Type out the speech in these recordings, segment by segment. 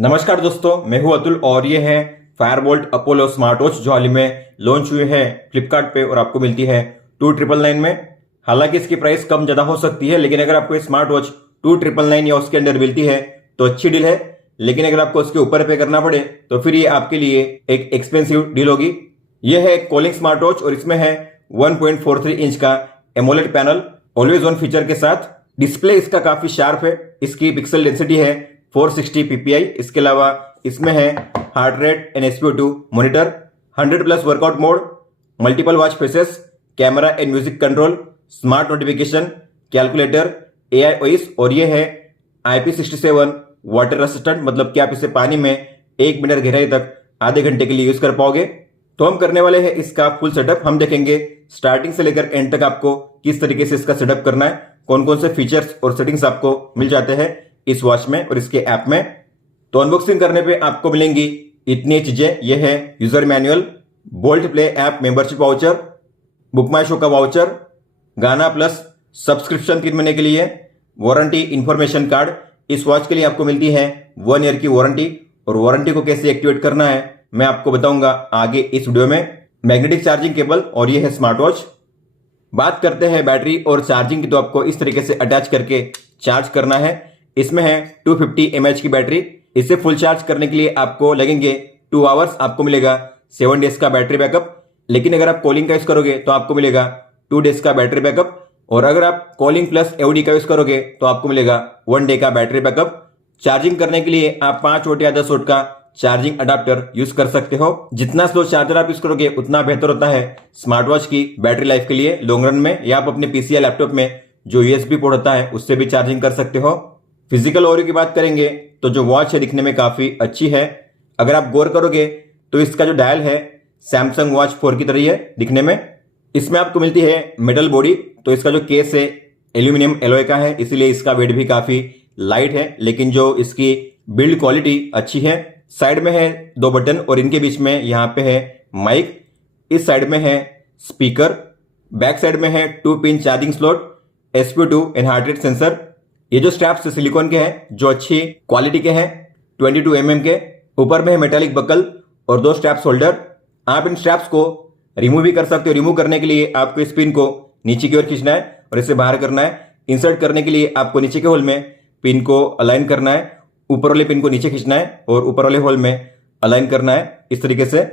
नमस्कार दोस्तों, मैं हूं अतुल और ये है फायरबोल्ट अपोलो स्मार्ट वॉच जो हाल ही में लॉन्च हुई है फ्लिपकार्ट पे और आपको मिलती है 2999 में। हालांकि इसकी प्राइस कम ज़्यादा हो सकती है, लेकिन अगर आपको ये स्मार्ट वॉच 2999 या उसके अंदर मिलती है तो अच्छी डील है। लेकिन अगर आपको उसके ऊपर पे करना पड़े तो फिर ये आपके लिए एक एक्सपेंसिव डील होगी। ये है कॉलिंग स्मार्ट वॉच और इसमें है 1.43 इंच का AMOLED panel always on feature के साथ। डिस्प्ले इसका काफी शार्प है। इसकी पिक्सल डेंसिटी है 460 ppi। इसके अलावा इसमें है heart rate and SpO2 monitor, 100+ workout mode, multiple watch faces, camera and music control, smart notification, calculator, AI OS और ये है IP67 वाटर रेसिस्टेंट, मतलब कि आप इसे पानी में 1 मीटर गहराई तक आधे घंटे के लिए यूज कर पाओगे। तो हम करने वाले हैं इसका फुल सेटअप। हम देखेंगे स्टार्टिंग से लेकर एंड तक आपको किस तरीके से इसका सेटअप करना है, कौन कौन से फीचर्स और सेटिंग्स आपको मिल जाते हैं इस वॉच में और इसके ऐप में। तो अनबॉक्सिंग करने पे आपको मिलेंगी इतनी चीजें। यह है user manual, Boult play app membership voucher, Book My Show का वाउचर, गाना प्लस सब्सक्रिप्शन 3 महीने के लिए, वारंटी इंफॉर्मेशन कार्ड। इस वॉच के लिए आपको मिलती है 1 ईयर की वारंटी और वारंटी को कैसे एक्टिवेट करना है मैं आपको बताऊंगा आगे इस वीडियो में। मैग्नेटिक चार्जिंग केबल और ये है स्मार्ट वॉच। बात करते हैं बैटरी और चार्जिंग की, तो आपको इस तरीके से अटैच करके चार्ज करना है। इसमें है 250 mAh की बैटरी। इसे फुल चार्ज करने के लिए आपको लगेंगे 2 आवर्स। आपको मिलेगा 7 डेज का बैटरी बैकअप। लेकिन अगर आप कॉलिंग का यूज करोगे तो आपको मिलेगा 2 डेज का बैटरी बैकअप, और अगर आप कॉलिंग प्लस AOD का यूज करोगे तो आपको मिलेगा 1 डे का बैटरी बैकअप। चार्जिंग करने के लिए आप 5 वोल्ट या 10 वोल्ट का चार्जिंग अडाप्टर यूज कर सकते हो। जितना स्लो चार्जर आप यूज करोगे उतना बेहतर होता है स्मार्ट वॉच की बैटरी लाइफ के लिए लॉन्ग रन में। या आप अपने PC या लैपटॉप में जो USB पोर्ट होता है उससे भी चार्जिंग कर सकते हो। फिजिकल ओवरव्यू की बात करेंगे तो जो वॉच है दिखने में काफी अच्छी है। अगर आप गौर करोगे तो इसका जो डायल है सैमसंग वॉच 4 की तरह है दिखने में। इसमें आपको मिलती है मेटल बॉडी, तो इसका जो केस है एल्यूमिनियम एलॉय का है, इसीलिए इसका वेट भी काफी लाइट है। लेकिन जो इसकी बिल्ड क्वालिटी अच्छी है। साइड में है 2 बटन और इनके बीच में यहाँ पे है माइक। इस साइड में है स्पीकर। बैक साइड में है 2 pin charging slot, SpO2 and heart rate sensor. ये जो स्ट्रैप्स सिलिकॉन के हैं जो अच्छी क्वालिटी के हैं 22 mm के। ऊपर में है मेटालिक बकल और 2 स्ट्रैप्स होल्डर। आप इन स्ट्रैप्स को रिमूव भी कर सकते हो। रिमूव करने के लिए आपको इस पिन को नीचे की ओर खींचना है और इसे बाहर करना है। इंसर्ट करने के लिए आपको नीचे के होल में पिन को अलाइन करना है, ऊपर वाले पिन को नीचे खींचना है और ऊपर वाले होल में अलाइन करना है इस तरीके से।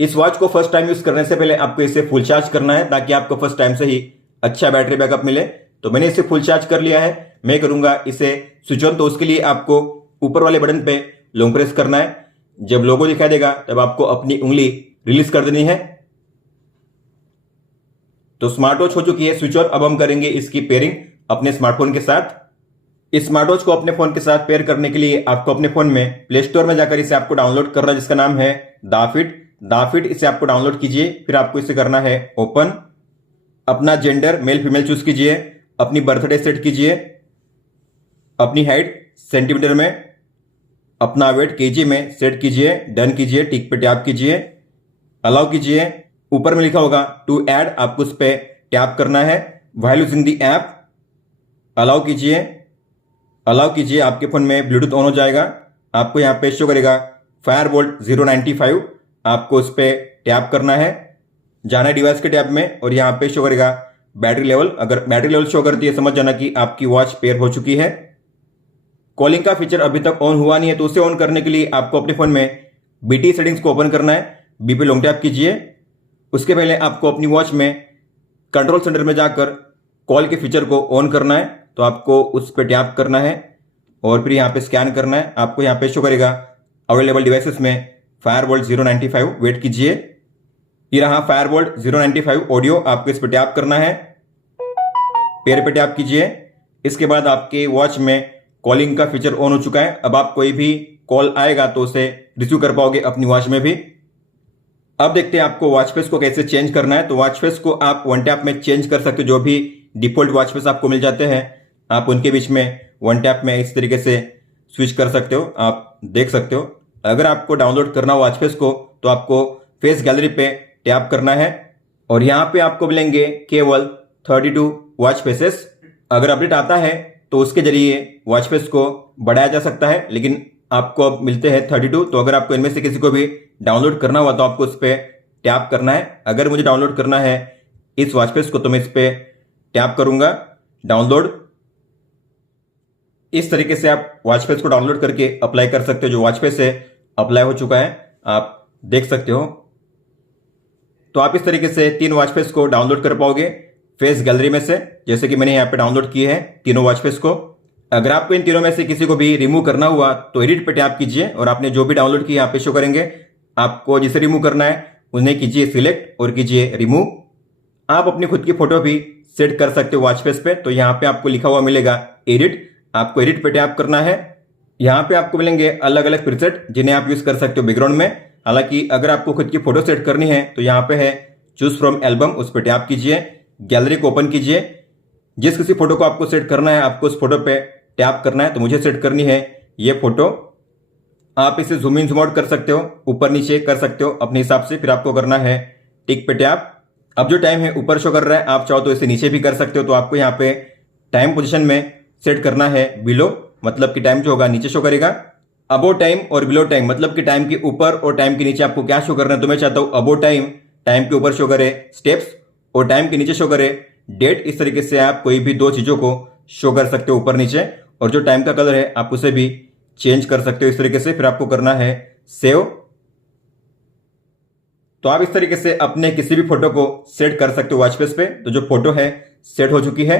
इस वॉच को फर्स्ट टाइम यूज करने से पहले आपको इसे फुल चार्ज करना है ताकि आपको फर्स्ट टाइम से ही अच्छा बैटरी बैकअप मिले। तो मैंने इसे फुल चार्ज कर लिया है। मैं करूंगा इसे स्विच ऑन, तो उसके लिए आपको ऊपर वाले बटन पे लॉन्ग प्रेस करना है। जब लोगो दिखाई देगा तब आपको अपनी उंगली रिलीज कर देनी है। तो स्मार्ट वॉच हो चुकी है स्विच ऑन। अब हम करेंगे इसकी पेयरिंग अपने स्मार्टफोन के साथ। इस स्मार्ट वॉच को अपने फोन के साथ पेयर करने के लिए आपको अपने फोन में प्ले स्टोर में जाकर इसे आपको डाउनलोड करना है, जिसका नाम है दाफिट। इसे आपको डाउनलोड कीजिए, फिर आपको इसे करना है ओपन। अपना जेंडर मेल फीमेल चूज कीजिए, अपनी बर्थडे सेट कीजिए, अपनी हाइट सेंटीमीटर में, अपना वेट केजी में सेट कीजिए, डन कीजिए, टिक पे टैप कीजिए, अलाउ कीजिए। ऊपर में लिखा होगा टू ऐड, आपको उस पर टैप करना है। While using the app allow कीजिए। आपके फोन में ब्लूटूथ ऑन हो जाएगा। आपको यहाँ पे शो करेगा फायरबोल्ट 095, आपको उस पर टैप करना है, जाना है डिवाइस के टैब में और यहाँ पे शो करेगा बैटरी लेवल। अगर बैटरी लेवल शो करती है समझ जाना कि आपकी वॉच पेयर हो चुकी है। कॉलिंग का फीचर अभी तक ऑन हुआ नहीं है, तो उसे ऑन करने के लिए आपको अपने फोन में BT सेटिंग्स को ओपन करना है। बी पे लॉन्ग टैप कीजिए। उसके पहले आपको अपनी वॉच में कंट्रोल सेंटर में जाकर कॉल के फीचर को ऑन करना है, तो आपको उस पर टैप करना है और फिर यहाँ पे स्कैन करना है। आपको यहाँ पे शो करेगा अवेलेबल डिवाइसेस में फायरबोल्ट 095, वेट कीजिए। ये रहा फायरबोल्ट 095 ऑडियो, आपको इस पर टैप करना है, पेयर पे टैप कीजिए। इसके बाद आपके वॉच में कॉलिंग का फीचर ऑन हो चुका है। अब आप कोई भी कॉल आएगा तो उसे रिसीव कर पाओगे अपनी वॉच में भी। अब देखते हैं आपको वॉच फेस को कैसे चेंज करना है। तो वॉच फेस को आप 1 टैप में चेंज कर सकते हो। जो भी डिफॉल्ट वॉच फेस आपको मिल जाते हैं आप उनके बीच में 1 टैप में इस तरीके से स्विच कर सकते हो। आप देख सकते हो। अगर आपको डाउनलोड करना हो वॉच फेस को तो आपको फेस गैलरी पे टैप करना है और यहाँ पे आपको मिलेंगे केवल 32 वॉच फेसेस। अगर अपडेट आता है तो उसके जरिए वॉच फेस को बढ़ाया जा सकता है, लेकिन आपको अब मिलते हैं 32। तो अगर आपको इनमें से किसी को भी डाउनलोड करना हुआ तो आपको उस पर टैप करना है। अगर मुझे डाउनलोड करना है इस वॉच फेस को तो मैं इस पर टैप करूंगा, डाउनलोड। इस तरीके से आप वॉच फेस को डाउनलोड करके अप्लाई कर सकते हो। जो वॉच फेस है अप्लाई हो चुका है, आप देख सकते हो। तो आप इस तरीके से 3 वॉच फेस को डाउनलोड कर पाओगे फेस गैलरी में से, जैसे कि मैंने यहाँ पे डाउनलोड किए हैं तीनों वॉच फेस को। अगर आपको इन तीनों में से किसी को भी रिमूव करना हुआ तो एडिट पे टैप कीजिए और आपने जो भी डाउनलोड किया यहाँ पे शो करेंगे। आपको जिसे रिमूव करना है उन्हें कीजिए सिलेक्ट और कीजिए रिमूव। आप अपनी खुद की फोटो भी सेट कर सकते हो वॉच फेस पे। तो यहाँ पे आपको लिखा हुआ मिलेगा एडिट, आपको एडिट पे टैप करना है। यहाँ पे आपको मिलेंगे अलग अलग प्रीसेट जिन्हें आप यूज कर सकते हो बैकग्राउंड में। हालांकि अगर आपको खुद की फोटो सेट करनी है तो यहाँ पे है चूज फ्रॉम एल्बम, उस पर टैप कीजिए, गैलरी को ओपन कीजिए। जिस किसी फोटो को आपको सेट करना है आपको उस फोटो पे टैप करना है। तो मुझे सेट करनी है ये फोटो। आप इसे जूम इन जूम आउट कर सकते हो, ऊपर नीचे कर सकते हो अपने हिसाब से। फिर आपको करना है टिक पे टैप। अब जो टाइम है ऊपर शो कर रहा है, आप चाहो तो इसे नीचे भी कर सकते हो। तो आपको यहाँ पे टाइम पोजीशन में सेट करना है बिलो, मतलब कि टाइम जो होगा नीचे शो करेगा। अबो टाइम और बिलो टाइम, मतलब कि टाइम के ऊपर और टाइम के नीचे आपको क्या शो करना है। तो मैं चाहता हूं अबो टाइम, टाइम के ऊपर शो करे स्टेप्स और टाइम के नीचे शो करे डेट। इस तरीके से आप कोई भी 2 चीजों को शो कर सकते हो ऊपर नीचे। और जो टाइम का कलर है आप उसे भी चेंज कर सकते हो इस तरीके से। फिर आपको करना है सेव। तो आप इस तरीके से अपने किसी भी फोटो को सेट कर सकते हो वॉच फेस पे। तो जो फोटो है सेट हो चुकी है।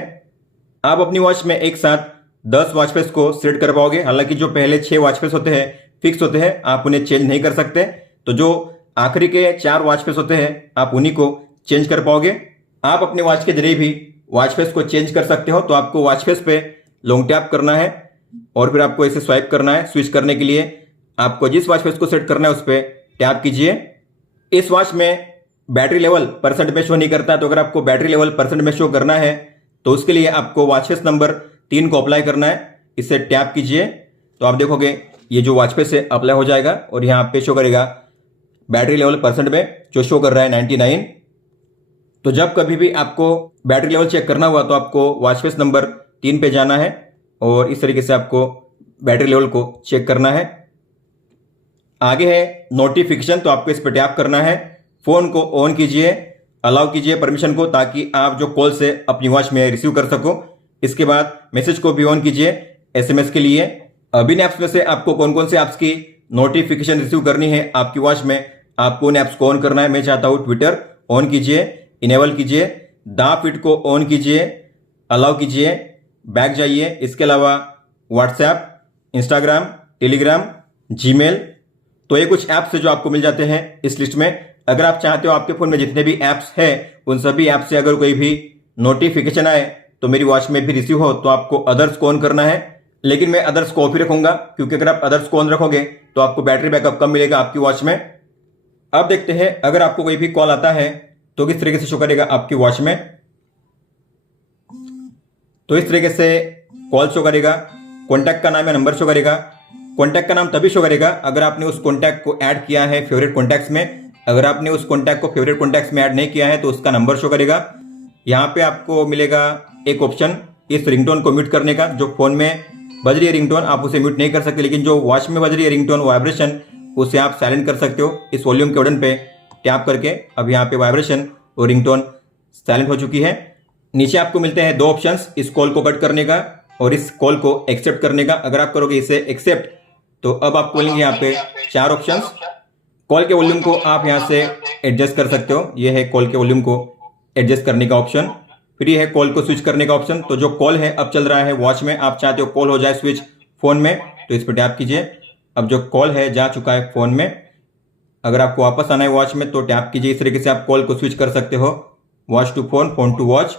आप अपनी वॉच में एक साथ 10 वॉच फेस को सेट कर पाओगे। हालांकि जो पहले 6 वॉच फेस होते हैं फिक्स होते हैं, आप उन्हें चेंज नहीं कर सकते। तो जो आखिरी के 4 वॉच फेस होते हैं आप उन्हीं को चेंज कर पाओगे। आप अपने वॉच के जरिए भी वॉच फेस को चेंज कर सकते हो। तो आपको वॉच फेस पे लॉन्ग टैप करना है और फिर आपको इसे स्वाइप करना है। स्विच करने के लिए आपको जिस वॉच फेस को सेट करना है उस पर टैप कीजिए। इस वॉच में बैटरी लेवल परसेंट में शो नहीं करता। तो अगर आपको बैटरी लेवल परसेंट में शो करना है तो उसके लिए आपको वॉच फेस नंबर 3 को अप्लाई करना है। इसे टैप कीजिए तो आप देखोगे ये जो वॉच फेस है अप्लाई हो जाएगा और यहाँ पे शो करेगा बैटरी लेवल परसेंट में, जो शो कर रहा है 99। तो जब कभी भी आपको बैटरी लेवल चेक करना हुआ तो आपको वॉच फेस नंबर 3 पे जाना है और इस तरीके से आपको बैटरी लेवल को चेक करना है। आगे है नोटिफिकेशन, तो आपको इस पर टैप करना है। फोन को ऑन कीजिए, अलाउ कीजिए परमिशन को, ताकि आप जो कॉल से अपनी वॉच में रिसीव कर सको। इसके बाद मैसेज को भी ऑन कीजिए एसएमएस के लिए। अब इन ऐप्स में से आपको कौन कौन से ऐप्स की नोटिफिकेशन रिसीव करनी है आपकी वॉच में, आपको उन ऐप्स को ऑन करना है। मैं चाहता हूं ट्विटर ऑन कीजिए, इनेबल कीजिए, दा फीड को ऑन कीजिए, अलाउ कीजिए, बैक जाइए। इसके अलावा व्हाट्सएप, इंस्टाग्राम, टेलीग्राम, जीमेल। तो ये कुछ ऐप्स है जो आपको मिल जाते हैं इस लिस्ट में। अगर आप चाहते हो आपके फोन में जितने भी ऐप्स हैं उन सभी ऐप से अगर कोई भी नोटिफिकेशन आए तो मेरी वॉच में भी रिसीव हो, तो आपको अदर्स को ऑन करना है। लेकिन मैं अदर्स को ऑफ ही रखूंगा, क्योंकि अगर आप अदर्स को ऑन रखोगे तो आपको बैटरी बैकअप कम मिलेगा आपकी वॉच में। अब देखते हैं अगर आपको कोई भी कॉल आता है तो किस तरीके से शो करेगा आपकी वॉच में। तो इस तरीके से कॉल शो करेगा, कॉन्टैक्ट का नाम या नंबर शो करेगा। कॉन्टैक्ट का नाम तभी शो करेगा अगर आपने उस कॉन्टैक्ट को ऐड किया है फेवरेट कॉन्टैक्ट्स में। अगर आपने उस कॉन्टैक्ट को फेवरेट कॉन्टैक्ट्स में ऐड नहीं किया है तो उसका नंबर शो करेगा। यहाँ पे आपको मिलेगा एक ऑप्शन इस रिंगटोन को म्यूट करने का। जो फोन में बज रही है रिंगटोन आप उसे म्यूट नहीं कर सकते, लेकिन जो वॉच में बज रही है रिंगटोन वाइब्रेशन उसे आप साइलेंट कर सकते हो इस वॉल्यूम के बटन पे टैप करके। अब यहाँ पे वाइब्रेशन और रिंगटोन साइलेंट हो चुकी है। नीचे आपको मिलते हैं 2 ऑप्शंस, इस कॉल को कट करने का और इस कॉल को एक्सेप्ट करने का। अगर आप करोगे इसे एक्सेप्ट तो अब आपको मिलेंगे यहाँ पे 4 ऑप्शंस। कॉल के वॉल्यूम को आप यहाँ से एडजस्ट कर सकते हो, ये है कॉल के वॉल्यूम को एडजस्ट करने का ऑप्शन। फिर ये है कॉल को स्विच करने का ऑप्शन। तो जो कॉल है अब चल रहा है वॉच में, आप चाहते हो कॉल हो जाए स्विच फोन में, तो इस पर टैप कीजिए। अब जो कॉल है जा चुका है फोन में। अगर आपको वापस आना है वॉच में तो टैप कीजिए। इस तरीके से आप कॉल को स्विच कर सकते हो, watch to phone, phone to watch.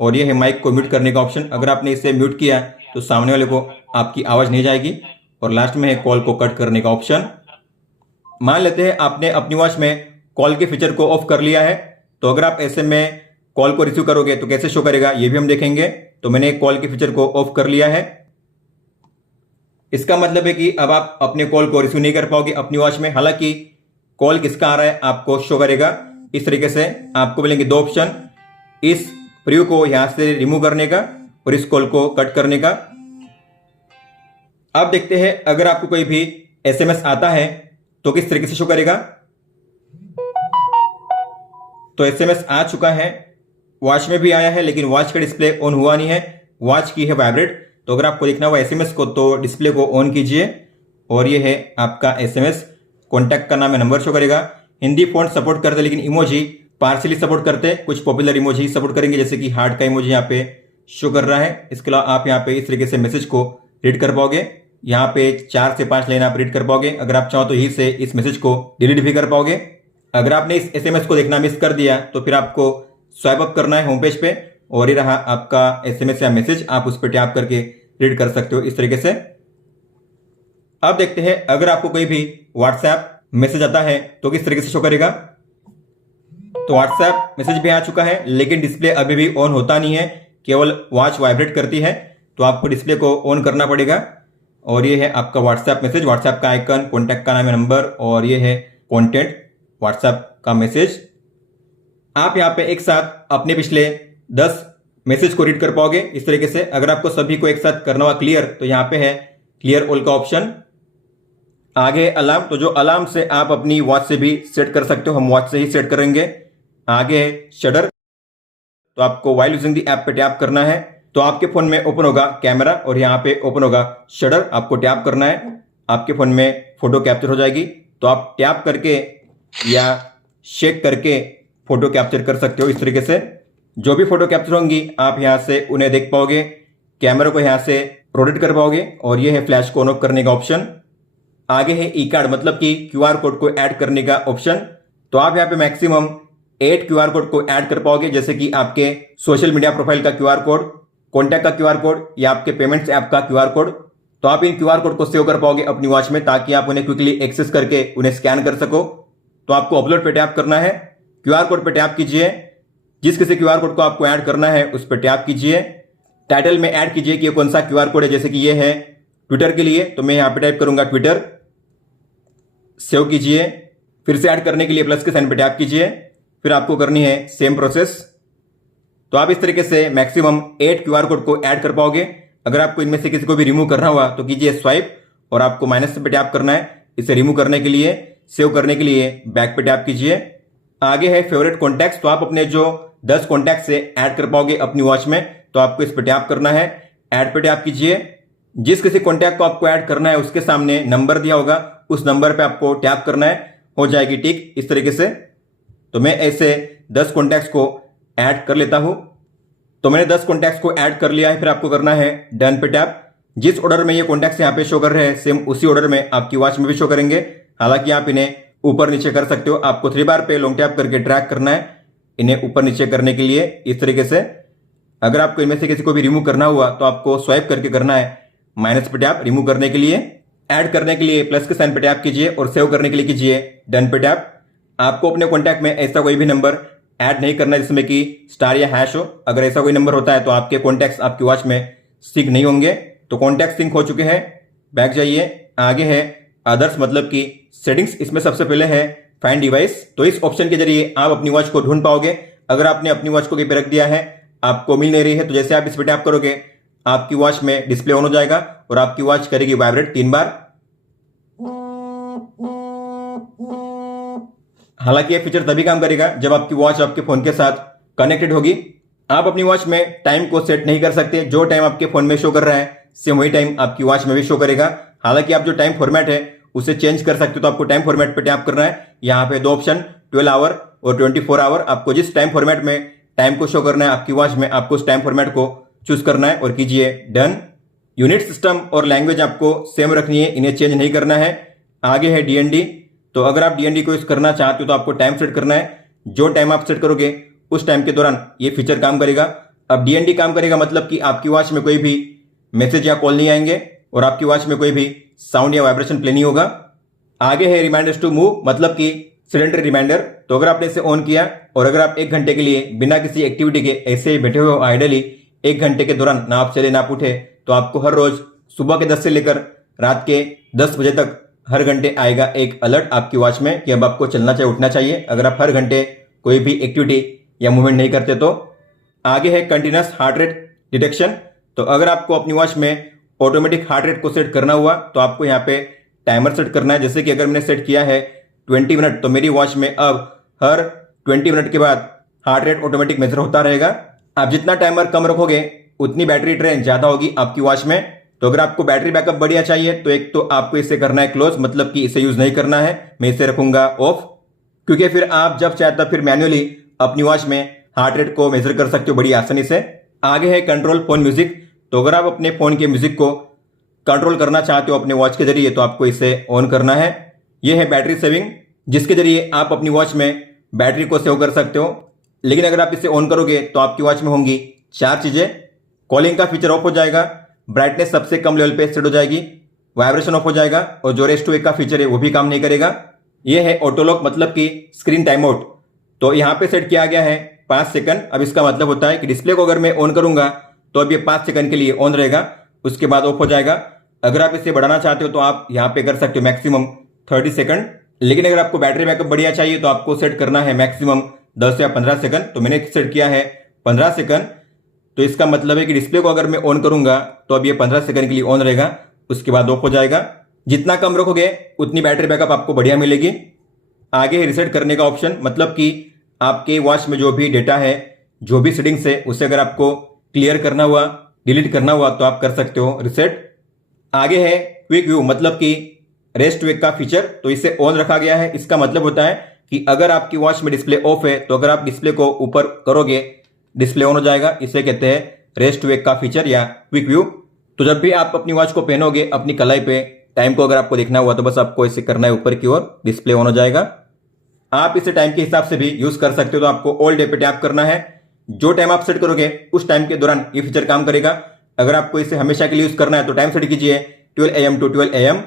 और ये है माइक को म्यूट करने का ऑप्शन। अगर आपने इसे म्यूट किया तो सामने वाले को आपकी आवाज नहीं जाएगी। और लास्ट में है कॉल को कट करने का ऑप्शन। मान लेते हैं आपने अपनी वॉच में कॉल के फीचर को ऑफ कर लिया है, तो अगर आप ऐसे में कॉल को रिसीव करोगे तो कैसे शो करेगा ये भी हम देखेंगे। तो मैंने कॉल के फीचर को ऑफ कर लिया है। इसका मतलब है कि अब आप अपने कॉल को रिसीव नहीं कर पाओगे अपनी वॉच में। हालांकि कॉल किसका आ रहा है आपको शो करेगा। इस तरीके से आपको मिलेंगे 2 ऑप्शन, इस प्रीव्यू को यहां से रिमूव करने का और इस कॉल को कट करने का। अब देखते हैं अगर आपको कोई भी एसएमएस आता है तो किस तरीके से शो करेगा। तो एसएमएस आ चुका है, वॉच में भी आया है, लेकिन वॉच का डिस्प्ले ऑन हुआ नहीं है, वॉच की है वाइब्रेट। तो अगर आपको देखना हुआ एसएमएस को तो डिस्प्ले को ऑन कीजिए और ये है आपका एसएमएस। कॉन्टैक्ट का नाम है, नंबर शो करेगा। हिंदी फॉन्ट सपोर्ट करते लेकिन इमोजी पार्शियली सपोर्ट करते, कुछ पॉपुलर इमोजी सपोर्ट करेंगे, जैसे कि हार्ट का इमोजी यहाँ पे शो कर रहा है। इसके अलावा आप यहाँ पे इस तरीके से मैसेज को रीड कर पाओगे। यहाँ पे 4 से 5 लाइन आप रीड कर पाओगे। अगर आप चाहो तो यहीं से इस मैसेज को डिलीट भी कर पाओगे। अगर आपने इस एसएमएस को देखना मिस कर दिया तो फिर आपको स्वाइप अप करना है होम पेज पे और ये रहा आपका एसएमएस या मैसेज, आप उस पर टैप करके रीड कर सकते हो इस तरीके से। अब देखते हैं अगर आपको कोई भी व्हाट्सएप मैसेज आता है तो किस तरीके से शो करेगा। तो व्हाट्सएप मैसेज भी आ चुका है लेकिन डिस्प्ले अभी भी ऑन होता नहीं है, केवल वॉच वाइब्रेट करती है। तो आपको डिस्प्ले को ऑन करना पड़ेगा और ये है आपका व्हाट्सएप मैसेज, व्हाट्सएप का आइकन, कॉन्टैक्ट का नाम है, नंबर और ये है कॉन्टेंट व्हाट्सएप का मैसेज। आप यहाँ पे एक साथ अपने पिछले 10 मैसेज को रीड कर पाओगे इस तरीके से। अगर आपको सभी को एक साथ करना हुआ क्लियर तो यहाँ पे है क्लियर ऑल का ऑप्शन। आगे अलार्म, तो जो अलार्म से आप अपनी वॉच से भी सेट कर सकते हो, हम वॉच से ही सेट करेंगे। आगे है शटर, तो आपको वाइल यूजिंग दी ऐप पे टैप करना है तो आपके फोन में ओपन होगा कैमरा और यहाँ पे ओपन होगा शटर। आपको टैप करना है, आपके फोन में फोटो कैप्चर हो जाएगी। तो आप टैप करके या शेक करके फोटो कैप्चर कर सकते हो इस तरीके से। जो भी फोटो कैप्चर होंगी आप यहाँ से उन्हें देख पाओगे, कैमरा को यहाँ से रोटेट कर पाओगे और ये है फ्लैश को ऑन ऑफ करने का ऑप्शन। आगे है ई कार्ड, मतलब कि क्यूआर कोड को ऐड करने का ऑप्शन। तो आप यहाँ पे मैक्सिमम 8 क्यूआर कोड को ऐड कर पाओगे, जैसे कि आपके सोशल मीडिया प्रोफाइल का क्यूआर कोड, कॉन्टैक्ट का क्यूआर कोड या आपके पेमेंट्स ऐप का क्यूआर कोड। तो आप इन क्यूआर कोड को सेव कर पाओगे अपनी वॉच में ताकि आप उन्हें क्विकली एक्सेस करके उन्हें स्कैन कर सको। तो आपको अपलोड पे टैप करना है, क्यूआर कोड पे टैप कीजिए, जिस किसी क्यूआर कोड को आपको ऐड करना है उस पर टैप कीजिए। टाइटल में ऐड कीजिए कि ये कौन सा क्यूआर कोड है, जैसे कि ये है ट्विटर के लिए, तो मैं यहाँ पे टाइप करूंगा ट्विटर। सेव कीजिए, फिर से ऐड करने के लिए प्लस के साइन पे टैप कीजिए, फिर आपको करनी है सेम प्रोसेस। तो आप इस तरीके से मैक्सिमम 8 क्यूआर कोड को ऐड कर पाओगे। अगर आपको इनमें से किसी को भी रिमूव करना हुआ तो कीजिए स्वाइप और आपको माइनस पे टैप करना है इसे रिमूव करने के लिए। सेव करने के लिए बैक पे टैप कीजिए। आगे है फेवरेट कॉन्टैक्ट्स, तो आप अपने जो 10 कॉन्टैक्ट से ऐड कर पाओगे अपनी वॉच में, तो आपको इस पे टैप करना है, ऐड पे टैप कीजिए। जिस किसी कॉन्टैक्ट को आपको ऐड करना है उसके सामने नंबर दिया होगा, उस नंबर पे आपको टैप करना है, हो जाएगी टिक इस तरीके से। तो मैं ऐसे 10 कॉन्टैक्ट्स को ऐड कर लेता हूं। तो मैंने 10 कॉन्टैक्ट्स को ऐड कर लिया है, फिर आपको करना है डन पे टैप। जिस ऑर्डर में ये कॉन्टैक्ट्स यहाँ पे शो कर रहे हैं सेम उसी ऑर्डर में आपकी वॉच में भी शो करेंगे। हालांकि आप इन्हें ऊपर नीचे कर सकते हो, आपको 3 बार पे लॉन्ग टैप करके ड्रैग करना है इन्हें ऊपर नीचे करने के लिए इस तरीके से। अगर आपको इनमें से किसी को भी रिमूव करना हुआ तो आपको स्वाइप करके करना है माइनस पे टैप रिमूव करने के लिए। ऐड करने के लिए प्लस के साइन पे टैप कीजिए और सेव करने के लिए कीजिए डन पे टैप। आपको अपने कॉन्टैक्ट में ऐसा कोई भी नंबर ऐड नहीं करना है जिसमें कि स्टार या हैश हो। अगर ऐसा कोई नंबर होता है तो आपके कॉन्टैक्ट्स आपकी वॉच में सिंक नहीं होंगे। तो कॉन्टैक्ट सिंक हो चुके हैं, बैक जाइए। आगे है अदर्स, मतलब कि सेटिंग्स। इसमें सबसे पहले है फाइंड डिवाइस, तो इस ऑप्शन के जरिए आप अपनी वॉच को ढूंढ पाओगे। अगर आपने अपनी वॉच को कहीं पे रख दिया है, आपको मिल नहीं रही है, तो जैसे आप इस पे टैप करोगे आपकी वॉच में डिस्प्ले ऑन हो जाएगा और आपकी वॉच करेगी वाइब्रेट 3 बार। हालांकि यह फीचर तभी काम करेगा जब आपकी वॉच आपके फोन के साथ कनेक्टेड होगी। आप अपनी वॉच में टाइम को सेट नहीं कर सकते, जो टाइम आपके फोन में शो कर रहा है सेम वही टाइम आपकी वॉच में भी शो करेगा। हालांकि आप जो टाइम फॉर्मेट है उसे चेंज कर सकते हो, तो आपको टाइम फॉर्मेट पे टैप करना है। यहाँ पे 2 ऑप्शन 12 आवर और 24 आवर, आपको जिस टाइम फॉर्मेट में टाइम को शो करना है आपकी वॉच में, आपको उस टाइम फॉर्मेट को चूज करना है और कीजिए डन। यूनिट सिस्टम और लैंग्वेज आपको सेम रखनी है, इन्हें चेंज नहीं करना है। आगे है डीएनडी, तो अगर आप डीएनडी को यूज करना चाहते हो तो आपको टाइम सेट करना है। जो टाइम आप सेट करोगे उस टाइम के दौरान ये फीचर काम करेगा। अब डीएनडी काम करेगा मतलब कि आपकी वॉच में कोई भी मैसेज या कॉल नहीं आएंगे और आपकी वॉच में कोई भी साउंड या वाइब्रेशन प्ले नहीं होगा। आगे है रिमाइंडर्स टू मूव, मतलब कि सेडेंटरी रिमाइंडर। तो अगर आपने इसे ऑन किया और अगर आप 1 घंटे के लिए बिना किसी एक्टिविटी के ऐसे ही बैठे हुए हो आइडली 1 घंटे के दौरान ना आप चले ना आप उठे, तो आपको हर रोज सुबह के 10 से लेकर रात के 10 बजे तक हर घंटे आएगा एक अलर्ट आपकी वॉच में कि अब आपको चलना चाहिए, उठना चाहिए, अगर आप हर घंटे कोई भी एक्टिविटी या मूवमेंट नहीं करते तो। आगे है कंटिन्यूअस हार्ट रेट डिटेक्शन, तो अगर आपको अपनी वॉच में ऑटोमेटिक हार्ट रेट को सेट करना हुआ तो आपको यहाँ पे टाइमर सेट करना है। जैसे कि अगर मैंने सेट किया है 20 मिनट, तो मेरी वॉच में अब हर 20 मिनट के बाद हार्ट रेट ऑटोमेटिक मेजर होता रहेगा। आप जितना टाइमर कम रखोगे उतनी बैटरी ड्रेन ज्यादा होगी आपकी वॉच में। तो अगर आपको बैटरी बैकअप बढ़िया चाहिए तो एक तो आपको इसे करना है क्लोज, मतलब कि इसे यूज नहीं करना है। मैं इसे रखूंगा ऑफ, क्योंकि फिर आप जब चाहे तब फिर मैन्युअली अपनी वॉच में हार्ट रेट को मेजर कर सकते हो बड़ी आसानी से। आगे है कंट्रोल फोन म्यूजिक। तो अगर आप अपने फोन के म्यूजिक को कंट्रोल करना चाहते हो अपने वॉच के जरिए तो आपको इसे ऑन करना है। यह है बैटरी सेविंग, जिसके जरिए आप अपनी वॉच में बैटरी को सेव कर सकते हो। लेकिन अगर आप इसे ऑन करोगे तो आपकी वॉच में होंगी 4 चीजें। कॉलिंग का फीचर ऑफ हो जाएगा, ब्राइटनेस सबसे कम लेवल पे सेट हो जाएगी, वाइब्रेशन ऑफ हो जाएगा, और जो रेस्ट टू वेक का फीचर है वो भी काम नहीं करेगा। यह है ऑटो लॉक, मतलब कि स्क्रीन टाइम आउट। तो यहाँ पे सेट किया गया है 5 सेकंड। अब इसका मतलब होता है कि डिस्प्ले को अगर मैं ऑन करूंगा तो अब ये 5 सेकंड के लिए ऑन रहेगा, उसके बाद ऑफ हो जाएगा। अगर आप इसे बढ़ाना चाहते हो तो आप यहाँ पे कर सकते हो मैक्सिमम 30 सेकंड। लेकिन अगर आपको बैटरी बैकअप बढ़िया चाहिए तो आपको सेट करना है मैक्सिमम 10 या 15 सेकंड। तो मैंने सेट किया है 15 सेकंड। तो इसका मतलब है कि डिस्प्ले को अगर मैं ऑन करूंगा तो अब ये 15 सेकंड के लिए ऑन रहेगा, उसके बाद ऑफ हो जाएगा। जितना कम रखोगे उतनी बैटरी बैकअप आपको बढ़िया मिलेगी। आगे है रिसेट करने का ऑप्शन, मतलब कि आपके वॉच में जो भी डेटा है, जो भी सेटिंग्स है, उसे अगर आपको क्लियर करना हुआ, डिलीट करना हुआ तो आप कर सकते हो रिसेट। आगे है क्विक व्यू, मतलब कि रेस्ट वेक का फीचर। तो इसे ऑन रखा गया है। इसका मतलब होता है कि अगर आपकी वॉच में डिस्प्ले ऑफ है तो अगर आप डिस्प्ले को ऊपर करोगे डिस्प्ले ऑन हो जाएगा। इसे कहते हैं रेस्ट वेक का फीचर या क्विक व्यू। तो जब भी आप अपनी वॉच को पहनोगे अपनी कलाई पे, टाइम को अगर आपको देखना हुआ तो बस आपको इसे करना है ऊपर की ओर, डिस्प्ले ऑन हो जाएगा। आप इसे टाइम के हिसाब से भी यूज कर सकते हो। तो आपको ऑल डे पे टैप करना है, जो टाइम आप सेट करोगे उस टाइम के दौरान ये फीचर काम करेगा। अगर आपको इसे हमेशा के लिए यूज करना है तो टाइम सेट कीजिए 12 AM to 12 AM।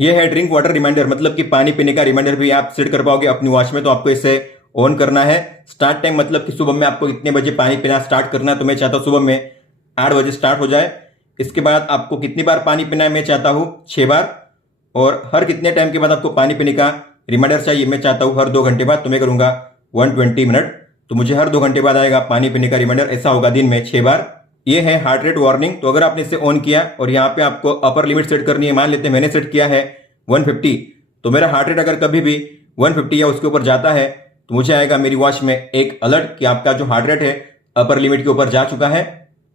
यह है ड्रिंक वाटर रिमाइंडर, मतलब कि पानी पीने का रिमाइंडर भी आप सेट कर पाओगे अपनी वॉच में। तो आपको इसे ऑन करना है। स्टार्ट टाइम, मतलब कि सुबह में आपको कितने बजे पानी पीना स्टार्ट करना है। तो मैं चाहता हूं सुबह में 8 बजे स्टार्ट हो जाए। इसके बाद आपको कितनी बार पानी पीना है, मैं चाहता हूं 6 बार। और हर कितने टाइम के बाद आपको पानी पीने का रिमाइंडर चाहिए, मैं चाहता हूं हर 2 घंटे बाद। तो मैं करूंगा 120 मिनट। तो मुझे हर 2 घंटे बाद आएगा पानी पीने का रिमाइंडर। ऐसा होगा दिन में 6 बार। ये है हार्ट रेट वार्निंग। तो अगर आपने इसे ऑन किया और यहाँ पे आपको अपर लिमिट सेट करनी है, मान लेते हैं मैंने सेट किया है 150, तो मेरा हार्ट रेट अगर कभी भी 150 या उसके ऊपर जाता है तो मुझे आएगा मेरी वॉच में एक अलर्ट कि आपका जो हार्ट रेट है अपर लिमिट के ऊपर जा चुका है।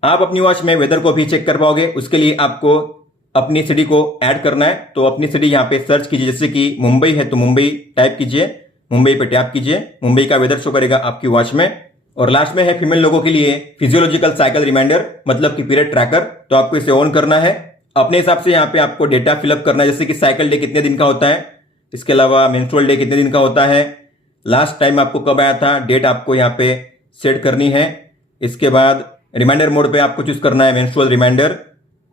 आप अपनी वॉच में वेदर को भी चेक कर पाओगे। उसके लिए आपको अपनी सिटी को ऐड करना है। तो अपनी सिटी यहाँ पे सर्च कीजिए, जैसे कि मुंबई है तो मुंबई टाइप कीजिए, मुंबई पे टैप कीजिए, मुंबई का वेदर शो करेगा आपकी वॉच में। और लास्ट में है फीमेल लोगों के लिए फिजियोलॉजिकल साइकिल रिमाइंडर, मतलब कि पीरियड ट्रैकर। तो आपको इसे ऑन करना है। अपने हिसाब से यहाँ पे आपको डेटा फिलअप करना है, जैसे कि साइकिल डे कितने दिन का होता है, इसके अलावा मेंस्ट्रुअल डे कितने दिन का होता है, लास्ट टाइम आपको कब आया था, डेट आपको यहाँ पे सेट करनी है। इसके बाद रिमाइंडर मोड पे आपको चूज करना है मेंस्ट्रुअल रिमाइंडर।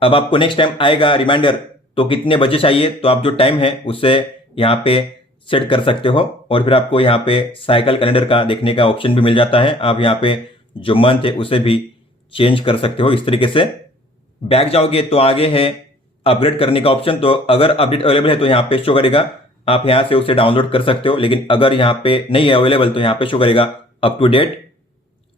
अब आपको नेक्स्ट टाइम आएगा रिमाइंडर तो कितने बजे चाहिए, तो आप जो टाइम है उसे यहाँ पे सेट कर सकते हो। और फिर आपको यहाँ पे साइकिल कैलेंडर का देखने का ऑप्शन भी मिल जाता है। आप यहाँ पे जो मंथ है उसे भी चेंज कर सकते हो इस तरीके से। बैक जाओगे तो आगे है अपग्रेड करने का ऑप्शन। तो अगर अपडेट अवेलेबल है तो यहाँ पे शो करेगा, आप यहाँ से उसे डाउनलोड कर सकते हो। लेकिन अगर यहाँ पे नहीं है अवेलेबल तो यहाँ पे शो करेगा अप टू डेट।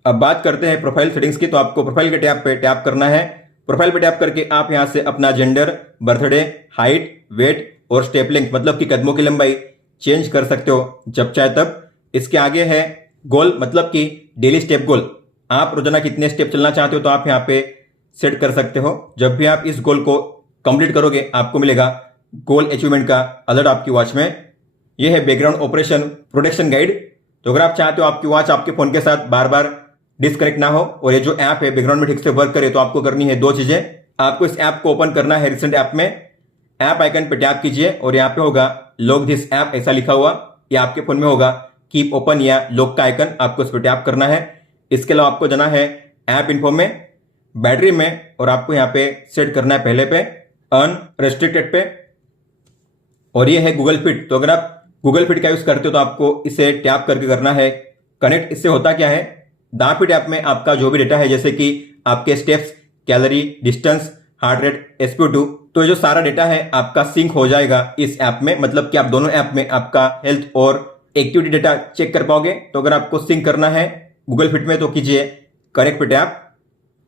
अब बात करते हैं प्रोफाइल सेटिंग्स की। तो आपको प्रोफाइल के टैब पे टैप करना है। प्रोफाइल पे टैप करके आप यहाँ से अपना जेंडर, बर्थडे, हाइट, वेट और स्टेप लेंथ, मतलब कि कदमों की लंबाई चेंज कर सकते हो जब चाहे तब। इसके आगे है गोल, मतलब कि डेली स्टेप गोल। आप रोजाना कितने स्टेप चलना चाहते हो तो आप यहाँ पे सेट कर सकते हो। जब भी आप इस गोल को कंप्लीट करोगे आपको मिलेगा गोल अचीवमेंट का अलर्ट आपकी वॉच में। यह है बैकग्राउंड ऑपरेशन प्रोटेक्शन गाइड। तो अगर आप चाहते हो आपकी वॉच आपके फोन के साथ बार बार डिस्कनेक्ट ना हो और ये जो ऐप है बैकग्राउंड में ठीक से वर्क करे, तो आपको करनी है 2 चीजें। आपको इस ऐप को ओपन करना है रिसेंट ऐप में, ऐप आइकन पे टैप कीजिए और यहाँ पे होगा लॉक दिस ऐप ऐसा लिखा हुआ, या आपके फोन में होगा कीप ओपन या लॉक का आइकन, आपको इस पर टैप करना है। इसके अलावा आपको जाना है ऐप इन्फो में, बैटरी में, और आपको यहाँ पे सेट करना है पहले पे अनरेस्ट्रिक्टेड पे। और ये है गूगल फिट। तो अगर आप गूगल फिट का यूज करते हो तो आपको इसे टैप करके करना है कनेक्ट। इससे होता क्या है, दा फिट ऐप में आपका जो भी डेटा है, जैसे कि आपके steps, calorie, distance, heart rate, SpO2, तो ये जो सारा डेटा है आपका सिंक हो जाएगा इस ऐप में। मतलब कि आप दोनों ऐप में आपका हेल्थ और एक्टिविटी डेटा चेक कर पाओगे। तो अगर आपको सिंक करना है गूगल फिट में तो कीजिए कनेक्ट पे टैप।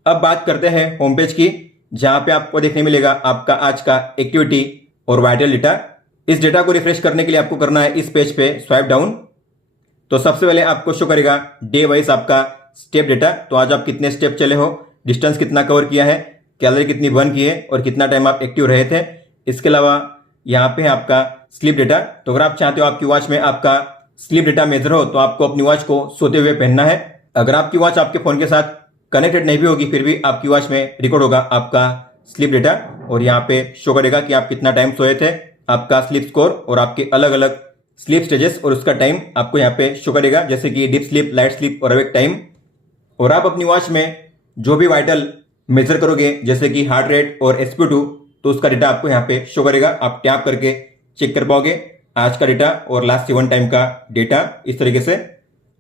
अब बात करते हैं होम पेज की। जहां पे आपको देखने मिलेगा आपका आज का एक्टिविटी और वाइटल डेटा। इस डेटा को रिफ्रेश करने के लिए आपको करना है इस पेज पे स्वाइप डाउन। तो सबसे पहले आपको शो करेगा डे वाइज आपका स्टेप डेटा। तो आज आप कितने स्टेप चले हो, डिस्टेंस कितना कवर किया है, कैलोरी कितनी बर्न की है और कितना टाइम आप एक्टिव रहे थे। इसके अलावा यहाँ पे है आपका स्लीप डेटा। तो अगर आप चाहते हो आपकी वॉच में आपका स्लीप डेटा मेजर हो तो आपको अपनी वॉच को सोते हुए पहनना है। अगर आपकी वॉच आपके फोन के साथ कनेक्टेड नहीं भी होगी फिर भी आपकी वॉच में रिकॉर्ड होगा आपका स्लीप डेटा और यहाँ पे शो करेगा कि आप कितना टाइम सोए थे, आपका स्लीप स्कोर और आपके अलग अलग स्लीप स्टेजेस और उसका टाइम आपको यहाँ पे शो करेगा, जैसे कि डीप स्लीप, लाइट स्लीप और अवेक टाइम। और आप अपनी वॉच में जो भी वाइटल मेजर करोगे जैसे कि हार्ट रेट और SpO2 तो उसका डेटा आपको यहाँ पे शो करेगा। आप टैप करके चेक कर पाओगे आज का डेटा और लास्ट 7 टाइम का डेटा। इस तरीके से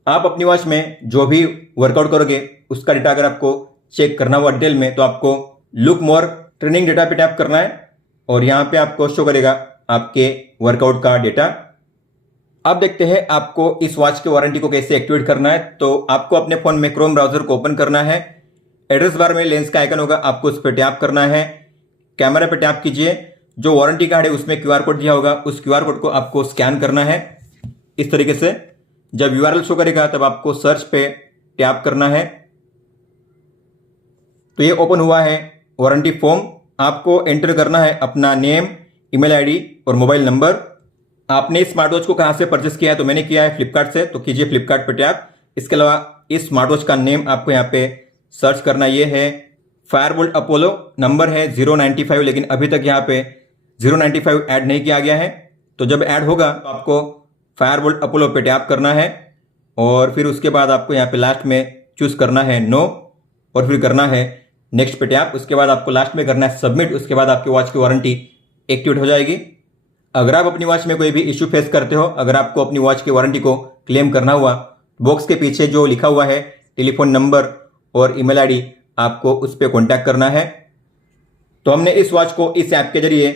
आप अपनी वॉच में जो भी वर्कआउट करोगे उसका डेटा अगर आपको चेक करना हुआ डिटेल में तो आपको लुक मोर ट्रेनिंग डेटा पे टैप करना है और यहाँ पे आपको शो करेगा आपके वर्कआउट का डेटा। अब देखते हैं आपको इस वॉच के वारंटी को कैसे एक्टिवेट करना है। तो आपको अपने फोन में क्रोम ब्राउजर को ओपन करना है, एड्रेस बार में लेंस का आइकन होगा, आपको उस पर टैप करना है, कैमरा पे टैप कीजिए, जो वारंटी कार्ड है उसमें QR कोड दिया होगा उस QR कोड को आपको स्कैन करना है। इस तरीके से जब URL शो करेगा तब आपको सर्च पे टैप करना है। तो ये ओपन हुआ है वारंटी फॉर्म। आपको एंटर करना है अपना नेम, ईमेल आईडी और मोबाइल नंबर। आपने इस स्मार्ट वॉच को कहां से परचेस किया है, तो मैंने किया है फ्लिपकार्ट से, तो कीजिए फ्लिपकार्ट पे टैप। इसके अलावा इस स्मार्ट वॉच का नेम आपको यहाँ पे सर्च करना, ये है फायरबोल्ट अपोलो, नंबर है 095, लेकिन अभी तक यहाँ पे 095 ऐड नहीं किया गया है। तो जब ऐड होगा तो आपको फायरबोल्ट अपोलो पे टैप करना है और फिर उसके बाद आपको यहाँ पे लास्ट में चूज करना है नो और फिर करना है नेक्स्ट पे टैप। उसके बाद आपको लास्ट में करना है सबमिट। उसके बाद आपकी वॉच की वारंटी एक्टिवेट हो जाएगी। अगर आप अपनी वॉच में कोई भी इश्यू फेस करते हो, अगर आपको अपनी वॉच की वारंटी को क्लेम करना हुआ, बॉक्स के पीछे जो लिखा हुआ है टेलीफोन नंबर और ईमेल आईडी, आपको उस पर कॉन्टैक्ट करना है। तो हमने इस वॉच को इस ऐप के जरिए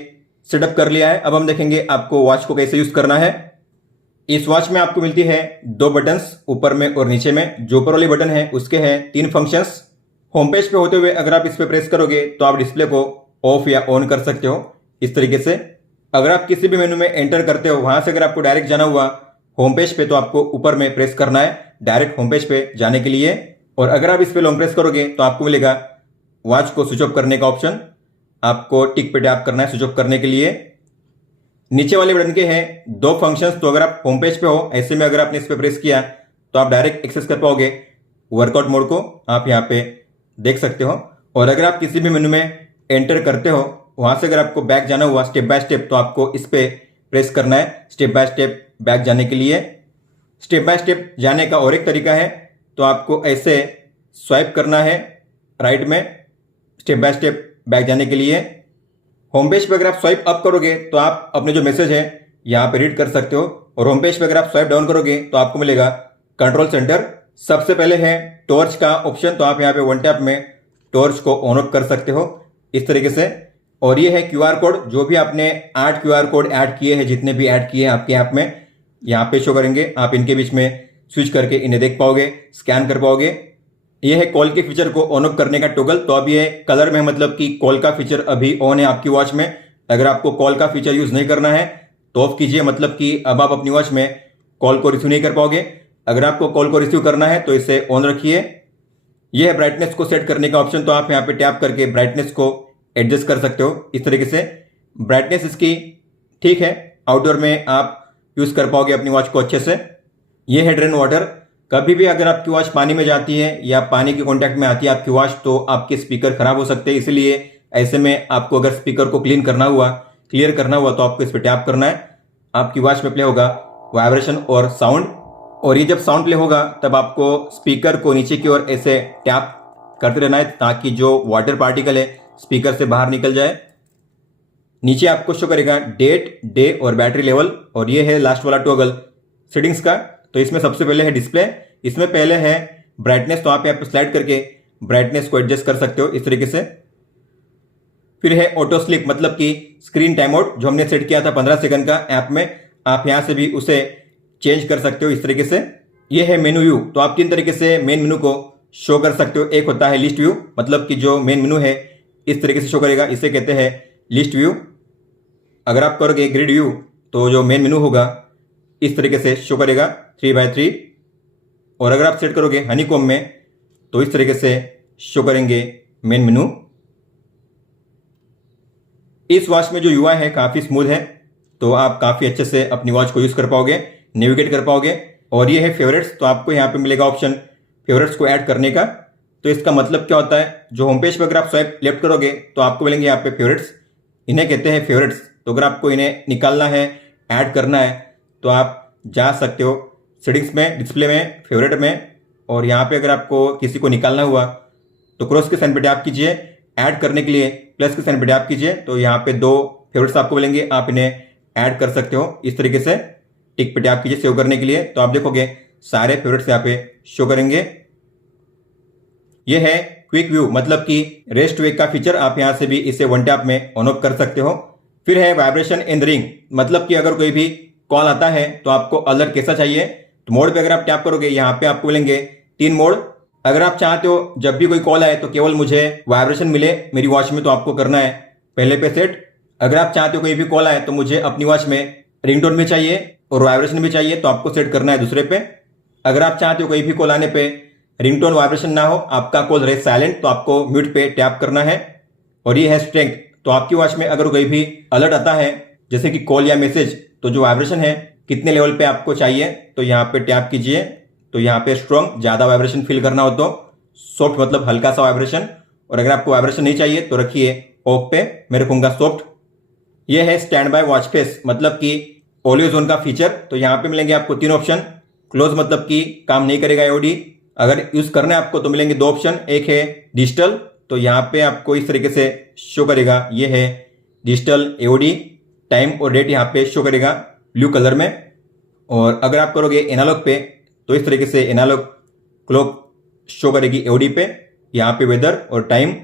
सेटअप कर लिया है। अब हम देखेंगे आपको वॉच को कैसे यूज करना है। इस वॉच में आपको मिलती है 2 बटन्स, ऊपर में और नीचे में। जो ऊपर वाली बटन है उसके हैं 3 फंक्शंस। होम पेज पे होते हुए अगर आप इस पे प्रेस करोगे तो आप डिस्प्ले को ऑफ या ऑन कर सकते हो इस तरीके से। अगर आप किसी भी मेनू में एंटर करते हो, वहां से अगर आपको डायरेक्ट जाना हुआ होम पेज पे तो आपको ऊपर में प्रेस करना है डायरेक्ट होम पेज पे जाने के लिए। और अगर आप इस पे लॉन्ग प्रेस करोगे तो आपको मिलेगा वॉच को स्विच ऑफ करने का ऑप्शन। आपको टिक पे टैप करना है स्विच ऑफ करने के लिए। नीचे वाले बटन के हैं 2 फंक्शंस। तो अगर आप होम पेज पे हो, ऐसे में अगर आपने इस पे प्रेस किया तो आप डायरेक्ट एक्सेस कर पाओगे वर्कआउट मोड को, आप यहाँ पे देख सकते हो। और अगर आप किसी भी मेनू में एंटर करते हो, वहां से अगर आपको बैक जाना हुआ स्टेप बाय स्टेप तो आपको इस पे प्रेस करना है स्टेप बाय स्टेप बैक जाने के लिए। स्टेप बाय स्टेप जाने का और एक तरीका है, तो आपको ऐसे स्वाइप करना है राइट में स्टेप बाय स्टेप बैक जाने के लिए। होम पेज पे अगर आप स्वाइप अप करोगे तो आप अपने जो मैसेज है यहाँ पे रीड कर सकते हो। और होम पेज पे अगर आप स्वाइप डाउन करोगे तो आपको मिलेगा कंट्रोल सेंटर। सबसे पहले है टॉर्च का ऑप्शन, तो आप यहाँ पे 1 टैप में टॉर्च को ऑन ऑफ कर सकते हो इस तरीके से। और ये है QR कोड, जो भी आपने 8 QR कोड ऐड किए हैं, जितने भी ऐड किए हैं आपके ऐप में यहाँ पे शो करेंगे। आप इनके बीच में स्विच करके इन्हें देख पाओगे, स्कैन कर पाओगे। ये है कॉल के फीचर को ऑन ऑफ करने का टॉगल। तो अब ये कलर में, मतलब कि कॉल का फीचर अभी ऑन है आपकी वॉच में। अगर आपको कॉल का फीचर यूज नहीं करना है तो ऑफ कीजिए, मतलब कि अब आप अपनी वॉच में कॉल को रिसीव नहीं कर पाओगे। अगर आपको कॉल को रिसीव करना है तो इसे ऑन रखिए। यह है ब्राइटनेस को सेट करने का ऑप्शन, तो आप यहाँ पे टैप करके ब्राइटनेस को एडजस्ट कर सकते हो इस तरीके से। ब्राइटनेस इसकी ठीक है, आउटडोर में आप यूज कर पाओगे अपनी वॉच को अच्छे से। यह है ड्रेन वाटर। कभी भी अगर आपकी वॉच पानी में जाती है या पानी के कांटेक्ट में आती है आपकी वॉच, तो आपके स्पीकर खराब हो सकते हैं। इसलिए ऐसे में आपको अगर स्पीकर को क्लीन करना हुआ, क्लियर करना हुआ, तो आपको इस पर टैप करना है। आपकी वॉच में प्ले होगा वाइब्रेशन और साउंड। और ये जब साउंड प्ले होगा तब आपको स्पीकर को नीचे की ओर ऐसे टैप करते रहना है ताकि जो वाटर पार्टिकल है स्पीकर से बाहर निकल जाए। नीचे आपको शो करेगा डेट, डे और बैटरी लेवल। और ये है लास्ट वाला टॉगल सेटिंग्स का। तो इसमें सबसे पहले है डिस्प्ले, इसमें पहले है ब्राइटनेस, तो आप यहाँ पे स्लाइड करके ब्राइटनेस को एडजस्ट कर सकते हो इस तरीके से। फिर है ऑटो स्लीप, मतलब कि स्क्रीन टाइम आउट, जो हमने सेट किया था 15 सेकंड का ऐप में, आप यहां से भी उसे चेंज कर सकते हो इस तरीके से। यह है मेनू व्यू, तो आप 3 तरीके से मेन मेनू को शो कर सकते हो। एक होता है लिस्ट व्यू, मतलब कि जो मेन मेनू है इस तरीके से शो करेगा। इसे कहते हैं लिस्ट व्यू। अगर आप करोगे ग्रिड व्यू तो जो मेन मेनू होगा इस तरीके से शो करेगा 3x3। और अगर आप सेट करोगे हनीकॉम्ब में तो इस तरीके से शो करेंगे मेन मेनू। इस वॉच में जो यूआई है काफ़ी स्मूथ है, तो आप काफ़ी अच्छे से अपनी वॉच को यूज़ कर पाओगे, नेविगेट कर पाओगे। और ये है फेवरेट्स, तो आपको यहाँ पे मिलेगा ऑप्शन फेवरेट्स को ऐड करने का। तो इसका मतलब क्या होता है, जो होम पेज पर अगर आप स्वाइप लेफ्ट करोगे तो आपको मिलेंगे यहाँ पे फेवरेट्स, इन्हें कहते हैं फेवरेट्स। तो अगर आपको इन्हें निकालना है, ऐड करना है, तो आप जा सकते हो सेटिंग्स में, डिस्प्ले में, फेवरेट में। और यहाँ पे अगर आपको किसी को निकालना हुआ तो क्रॉस के साइन पे टैप कीजिए, ऐड करने के लिए प्लस के साइन पे टैप कीजिए, तो यहाँ पे 2 फेवरेट्स आपको मिलेंगे, आप इन्हें ऐड कर सकते हो। इस तरीके से टिक पे टैप कीजिए सेव करने के लिए, तो आप देखोगे सारे फेवरेट्स यहाँ पे शो करेंगे। ये है क्विक व्यू, मतलब कि रेस्ट वेक का फीचर, आप यहाँ से भी इसे वन टैप में ऑन ऑफ कर सकते हो। फिर है वाइब्रेशन इन द रिंग, मतलब कि अगर कोई भी कॉल आता है तो आपको अलर्ट कैसा चाहिए। तो मोड पे अगर आप टैप करोगे यहाँ पे आपको मिलेंगे 3 मोड। अगर आप चाहते हो जब भी कोई कॉल आए तो केवल मुझे वाइब्रेशन मिले मेरी वॉच में, तो आपको करना है पहले पे सेट। अगर आप चाहते हो कोई भी कॉल आए तो मुझे अपनी वॉच में रिंगटोन भी चाहिए और वाइब्रेशन भी चाहिए, तो आपको सेट करना है दूसरे पे। अगर आप चाहते हो कोई भी कॉल आने पे रिंगटोन वाइब्रेशन ना हो, आपका कॉल रहे साइलेंट, तो आपको म्यूट पे टैप करना है। और ये है स्ट्रेंथ, तो आपकी वॉच में अगर कोई भी अलर्ट आता है जैसे कि कॉल या मैसेज, तो जो वाइब्रेशन है कितने लेवल पे आपको चाहिए, तो यहाँ पे टैप कीजिए। तो यहाँ पे स्ट्रॉन्ग, ज़्यादा वाइब्रेशन फील करना हो तो सॉफ्ट, मतलब हल्का सा वाइब्रेशन। और अगर आपको वाइब्रेशन नहीं चाहिए तो रखिए ऑफ पे, मैं रखूंगा सॉफ्ट। ये है स्टैंड बाय वॉच फेस, मतलब कि ऑलवेज ऑन का फीचर। तो यहाँ पे मिलेंगे आपको 3 ऑप्शन। क्लोज मतलब कि काम नहीं करेगा एओडी, अगर यूज करना है आपको तो मिलेंगे 2 ऑप्शन। एक है डिजिटल, तो यहाँ पे आपको इस तरीके से शो करेगा, ये है डिजिटल एओडी, टाइम और डेट यहाँ पे शो करेगा ब्लू कलर में। और अगर आप करोगे एनालॉग पे तो इस तरीके से एनालॉग क्लॉक शो करेगी एओडी पे, यहाँ पे वेदर और टाइम।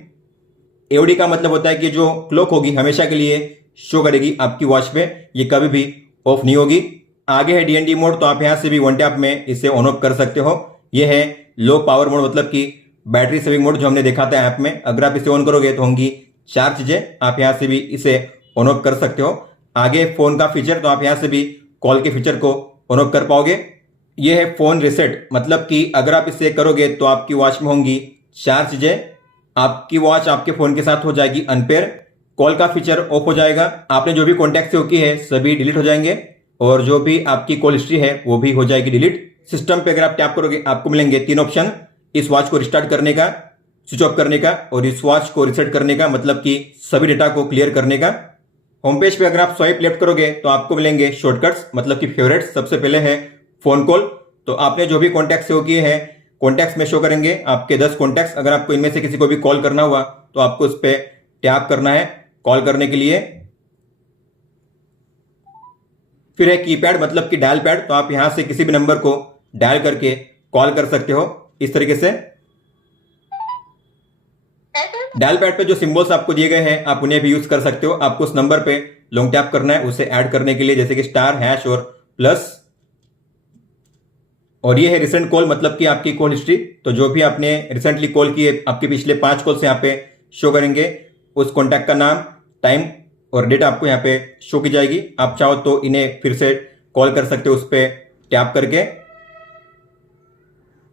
एओडी का मतलब होता है कि जो क्लॉक होगी हमेशा के लिए शो करेगी आपकी वॉच पे, ये कभी भी ऑफ नहीं होगी। आगे है डीएनडी मोड, तो आप यहाँ से भी वन टैप में इसे ऑन ऑफ कर सकते हो। ये है लो पावर मोड, मतलब कि बैटरी सेविंग मोड, जो हमने देखा था ऐप में। अगर आप इसे ऑन करोगे तो होंगी 4 चीजें, आप यहाँ से भी इसे ऑन ऑफ कर सकते हो। आगे फोन का फीचर, तो आप यहाँ से भी कॉल के फीचर को ऑन ऑफ कर पाओगे। ये है फोन रिसेट, मतलब कि अगर आप इसे करोगे तो आपकी वॉच में होंगी 4 चीजें। आपकी वॉच आपके फोन के साथ हो जाएगी अनपेयर, कॉल का फीचर ऑफ हो जाएगा, आपने जो भी कॉन्टैक्ट सेव की है सभी डिलीट हो जाएंगे, और जो भी आपकी कॉल हिस्ट्री है वो भी हो जाएगी डिलीट। सिस्टम पे अगर आप टैप करोगे आपको मिलेंगे 3 ऑप्शन, इस वॉच को रिस्टार्ट करने का, स्विच ऑफ करने का, और इस वॉच को रिसेट करने का, मतलब कि सभी डेटा को क्लियर करने का। होम पेज पे अगर आप स्वाइप लेफ्ट करोगे तो आपको मिलेंगे शॉर्टकट्स, मतलब कि फेवरेट्स। सबसे पहले है फोन कॉल, तो आपने जो भी कॉन्टैक्ट सेव किए हैं कॉन्टैक्ट्स में शो करेंगे आपके 10 कॉन्टैक्ट्स। अगर आपको इनमें से किसी को भी कॉल करना हुआ तो आपको उस पर टैप करना है कॉल करने के लिए। फिर है कीपैड, मतलब कि डायल पैड, तो आप यहां से किसी भी नंबर को डायल करके कॉल कर सकते हो इस तरीके से। डायल पैड पे जो सिंबल्स आपको दिए गए हैं आप उन्हें भी यूज कर सकते हो। आपको उस नंबर पे लॉन्ग टैप करना है उसे ऐड करने के लिए, जैसे कि स्टार, हैश और प्लस। और ये है रिसेंट कॉल, मतलब कि आपकी कॉल हिस्ट्री, तो जो भी आपने रिसेंटली कॉल किए आपके पिछले 5 कॉल से यहाँ पे शो करेंगे। उस कॉन्टैक्ट का नाम, टाइम और डेट आपको यहाँ पे शो की जाएगी। आप चाहो तो इन्हें फिर से कॉल कर सकते हो उस पर टैप करके।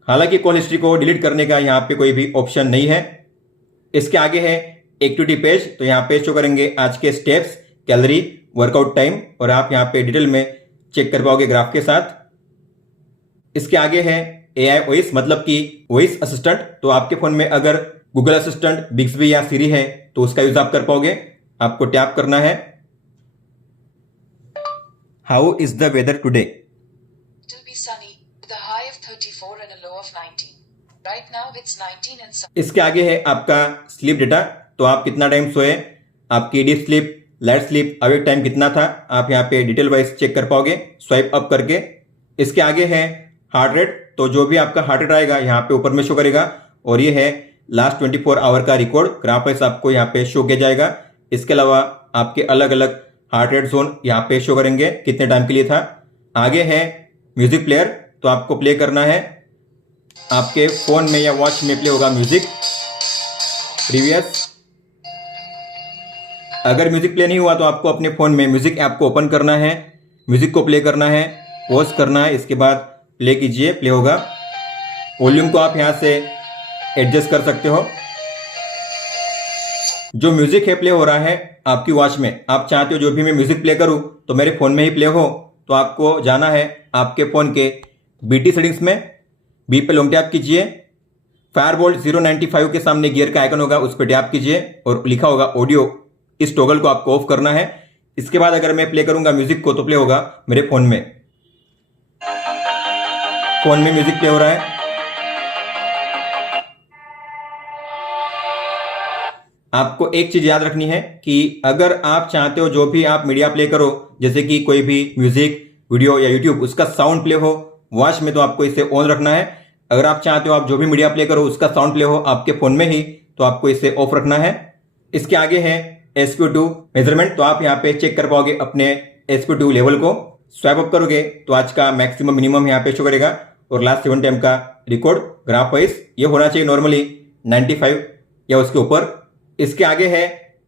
हालांकि कॉल हिस्ट्री को डिलीट करने का यहाँ पे कोई भी ऑप्शन नहीं है। इसके आगे है एक्टिविटी पेज, तो यहाँ पे शो करेंगे आज के स्टेप्स, कैलोरी, वर्कआउट टाइम, और आप यहाँ पे डिटेल में चेक कर पाओगे ग्राफ के साथ। इसके आगे है एआई वॉइस, मतलब कि वॉइस असिस्टेंट, तो आपके फोन में अगर गूगल असिस्टेंट, बिक्सबी या सीरी है तो उसका यूज आप कर पाओगे। आपको टैप करना है how is the weather today, It will be sunny with a high of 34 and a low of 19. Right now it's 19 and sunny. इसके आगे है आपका स्लीप डेटा, तो आप कितना टाइम सोए, आपकी deep sleep, light sleep, awake time कितना था, आप यहाँ पे डिटेल वाइज चेक कर पाओगे स्वाइप अप करके। इसके आगे है हार्ट रेट, तो जो भी आपका हार्ट रेट आएगा यहाँ पे ऊपर में शो करेगा, और ये है लास्ट 24 आवर का रिकॉर्ड, ग्राफ वाइज आपको यहाँ पे शो किया जाएगा। इसके अलावा आपके अलग अलग हार्ट रेट जोन यहाँ पे शो करेंगे कितने टाइम के लिए था। आगे है म्यूजिक प्लेयर, तो आपको प्ले करना है, आपके फोन में या वॉच में प्ले होगा म्यूजिक, प्रीवियस, अगर म्यूजिक प्ले नहीं हुआ तो आपको अपने फोन में म्यूजिक ऐप को ओपन करना है, म्यूजिक को प्ले करना है, पॉज करना है, इसके बाद प्ले कीजिए, प्ले होगा। वॉल्यूम को आप यहाँ से एडजस्ट कर सकते हो। जो म्यूजिक है प्ले हो रहा है आपकी वॉच में, आप चाहते हो जो भी मैं म्यूजिक प्ले करूं तो मेरे फोन में ही प्ले हो, तो आपको जाना है आपके फोन के बीटी सेटिंग्स में, बी पे लॉन्ग टैप कीजिए, फायरबोल्ट 095 के सामने गियर का आइकन होगा उस पर टैप कीजिए और लिखा होगा ऑडियो, इस टॉगल को आपको ऑफ करना है। इसके बाद अगर मैं प्ले करूंगा म्यूजिक को तो प्ले होगा मेरे फोन में। फोन में म्यूजिक प्ले हो रहा है। आपको एक चीज याद रखनी है कि अगर आप चाहते हो जो भी आप मीडिया प्ले करो, जैसे कि कोई भी म्यूजिक, वीडियो या यूट्यूब, उसका साउंड प्ले हो वॉच में, तो आपको इसे ऑन रखना है। अगर आप चाहते हो आप जो भी मीडिया प्ले करो उसका साउंड प्ले हो आपके फोन में ही, तो आपको इसे ऑफ रखना है। इसके आगे है SPO2 मेजरमेंट, तो आप यहाँ पे चेक कर पाओगे अपने SPO2 लेवल को। स्वाइप अप करोगे तो आज का मैक्सिमम मिनिमम यहाँ पे शो करेगा और लास्ट 7 टाइम का रिकॉर्ड ग्राफ वाइज ये होना चाहिए नॉर्मली 95 या उसके ऊपर। इसके आगे है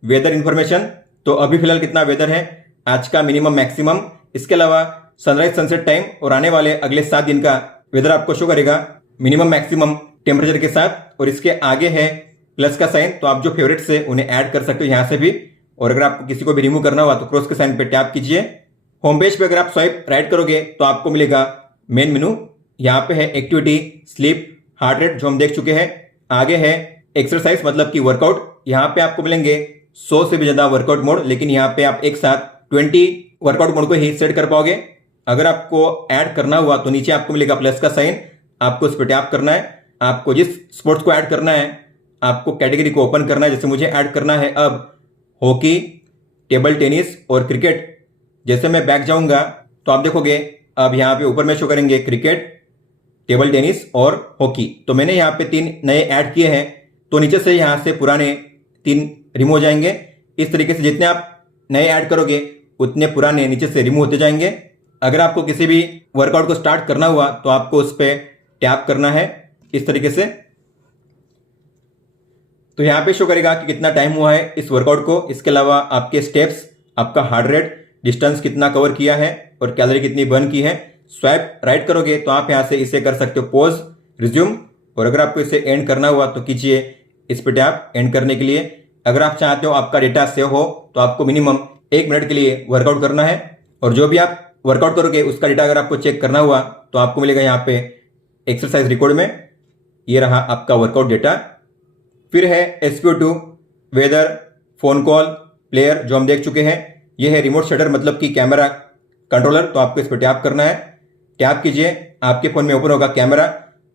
वेदर इंफॉर्मेशन, तो अभी फिलहाल कितना वेदर है, आज का मिनिमम मैक्सिमम। इसके अलावा सनराइज सनसेट टाइम और आने वाले अगले 7 दिन का वेदर आपको शो करेगा मिनिमम मैक्सिमम टेम्परेचर के साथ। और इसके आगे है प्लस का साइन, तो आप जो फेवरेट्स है उन्हें ऐड कर सकते हो यहाँ से भी। और अगर आपको किसी को भी रिमूव करना हुआ तो क्रॉस के साइन पे टैप कीजिए। होम पेज पे अगर आप स्वाइप राइट करोगे तो आपको मिलेगा मेन मेनू, यहाँ पे है एक्टिविटी, स्लीप, हार्ट रेट जो हम देख चुके हैं। आगे है एक्सरसाइज मतलब कि वर्कआउट, यहाँ पे आपको मिलेंगे 100 से भी ज्यादा वर्कआउट मोड, लेकिन यहाँ पे आप एक साथ 20 वर्कआउट मोड को ही सेट कर पाओगे। अगर आपको ऐड करना हुआ तो नीचे आपको मिलेगा प्लस का साइन, आपको उस पर टैप करना है। आपको जिस स्पोर्ट्स को ऐड करना है आपको कैटेगरी को ओपन करना है। जैसे मुझे ऐड करना है अब हॉकी, टेबल टेनिस और क्रिकेट। जैसे मैं बैक जाऊंगा तो आप देखोगे अब यहाँ पे ऊपर में शो करेंगे क्रिकेट, टेबल टेनिस और हॉकी। तो मैंने यहाँ पे 3 नए ऐड किए हैं, तो नीचे से यहाँ से पुराने 3 रिमूव हो जाएंगे। इस तरीके से जितने आप नए ऐड करोगे उतने पुराने नीचे से रिमूव होते जाएंगे। अगर आपको किसी भी वर्कआउट को स्टार्ट करना हुआ तो आपको उस पर टैप करना है इस तरीके से, तो यहाँ पे शो करेगा कि कितना टाइम हुआ है इस वर्कआउट को। इसके अलावा आपके स्टेप्स, आपका हार्ट रेट, डिस्टेंस कितना कवर किया है और कैलोरी कितनी बर्न की है। स्वाइप राइट करोगे तो आप यहाँ से इसे कर सकते हो पॉज, रिज्यूम, और अगर आपको इसे एंड करना हुआ तो कीजिए इस पर टैप एंड करने के लिए। अगर आप चाहते हो आपका डेटा सेव हो तो आपको मिनिमम 1 मिनट के लिए वर्कआउट करना है, और जो भी आप वर्कआउट करोगे उसका डेटा अगर आपको चेक करना हुआ तो आपको मिलेगा यहाँ पे एक्सरसाइज रिकॉर्ड में, ये रहा आपका वर्कआउट डेटा। फिर है SPO2 weather, phone call, player जो हम देख चुके हैं। ये है रिमोट शटर मतलब कि कैमरा कंट्रोलर, तो आपको इस पर टैप करना है। टैप कीजिए, आपके फोन में ओपन होगा कैमरा।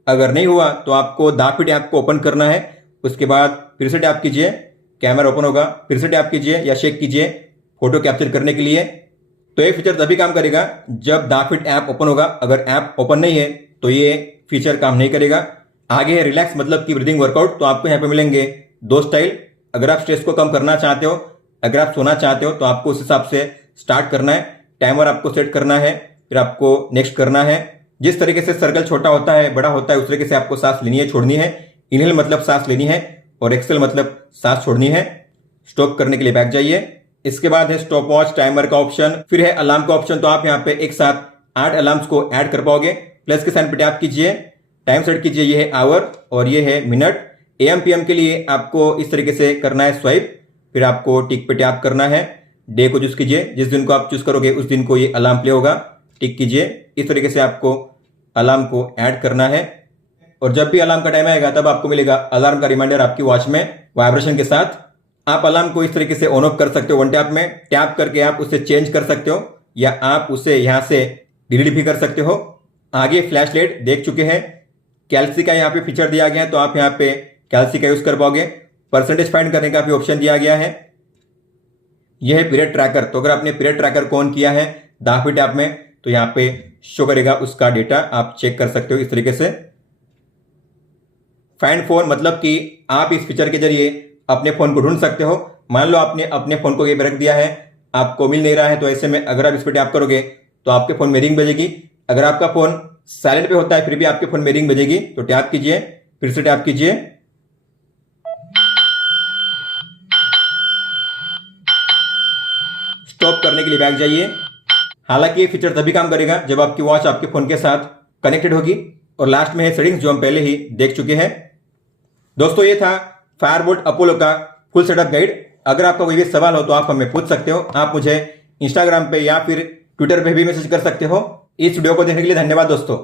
अगर नहीं हुआ तो आपको दाफिट ऐप को ओपन करना है, उसके बाद फिर से टैप कीजिए, कैमरा ओपन होगा, फिर से टैप कीजिए या शेक कीजिए फोटो कैप्चर करने के लिए। तो ये फीचर तभी काम करेगा जब दाफिट ऐप ओपन होगा। अगर ऐप ओपन नहीं है तो ये फीचर काम नहीं करेगा। आगे है रिलैक्स मतलब कि ब्रीदिंग वर्कआउट, तो आपको यहाँ पे मिलेंगे 2 स्टाइल। अगर आप स्ट्रेस को कम करना चाहते हो, अगर आप सोना चाहते हो तो आपको उस हिसाब से स्टार्ट करना है। टाइमर आपको सेट करना है, फिर आपको नेक्स्ट करना है। जिस तरीके से सर्कल छोटा होता है, बड़ा होता है, उस तरीके से आपको सांस लेनी है, छोड़नी है। इनहेल मतलब सांस लेनी है और एक्सेल मतलब सांस छोड़नी है। स्टॉप करने के लिए बैक जाइए। इसके बाद है स्टॉप वॉच, टाइमर का ऑप्शन, फिर है अलार्म का ऑप्शन। तो आप यहाँ पे एक साथ 8 अलार्म्स को ऐड कर पाओगे। प्लस के साइन पे टैप कीजिए, टाइम सेट कीजिए, ये है आवर और ये है मिनट। AM PM के लिए आपको इस तरीके से करना है स्वाइप, फिर आपको टिक पे टैप करना है। डे को चूज कीजिए, जिस दिन को आप चूज करोगे उस दिन को ये अलार्म प्ले होगा, टिक कीजिए। इस तरीके से आपको अलार्म को ऐड करना है और जब भी अलार्म का टाइम आएगा तब आपको मिलेगा अलार्म का रिमाइंडर आपकी वॉच में वाइब्रेशन के साथ। आप अलार्म को इस तरीके से ऑन ऑफ कर सकते हो 1 टैप में। टैप करके आप उसे चेंज कर सकते हो या आप उसे यहां से डिलीट भी कर सकते हो। आगे फ्लैश लाइट देख चुके हैं, कैल्सी का यहाँ पे फीचर दिया गया है, तो आप यहाँ पे कैल्सी का यूज कर पाओगे। परसेंटेज फाइंड करने का भी ऑप्शन दिया गया है। यह है पीरियड ट्रैकर, तो अगर आपने पीरियड ट्रैकर को ऑन किया है दाफिट ऐप में तो यहाँ पे शो करेगा उसका डेटा, आप चेक कर सकते हो इस तरीके से। फाइंड फोन मतलब कि आप इस फीचर के जरिए अपने फोन को ढूंढ सकते हो। मान लो आपने अपने फोन को ये रख दिया है, आपको मिल नहीं रहा है, तो ऐसे में अगर आप इस पर टैप करोगे तो आपके फोन में रिंग बजेगी। अगर आपका फोन साइलेंट पे होता है फिर भी आपके फोन में रिंग बजेगी, तो टैप कीजिए, फिर से टैप कीजिए। स्टॉप करने के लिए बैक जाइए। हालांकि ये फीचर तभी काम करेगा जब आपकी वॉच आपके फोन के साथ कनेक्टेड होगी। और लास्ट में है सेटिंग्स, जो हम पहले ही देख चुके हैं। दोस्तों, ये था फायरबोल्ट अपोलो का फुल सेटअप गाइड। अगर आपका कोई भी सवाल हो तो आप हमें पूछ सकते हो। आप मुझे इंस्टाग्राम पे या फिर ट्विटर पे भी मैसेज कर सकते हो। इस वीडियो को देखने के लिए धन्यवाद दोस्तों।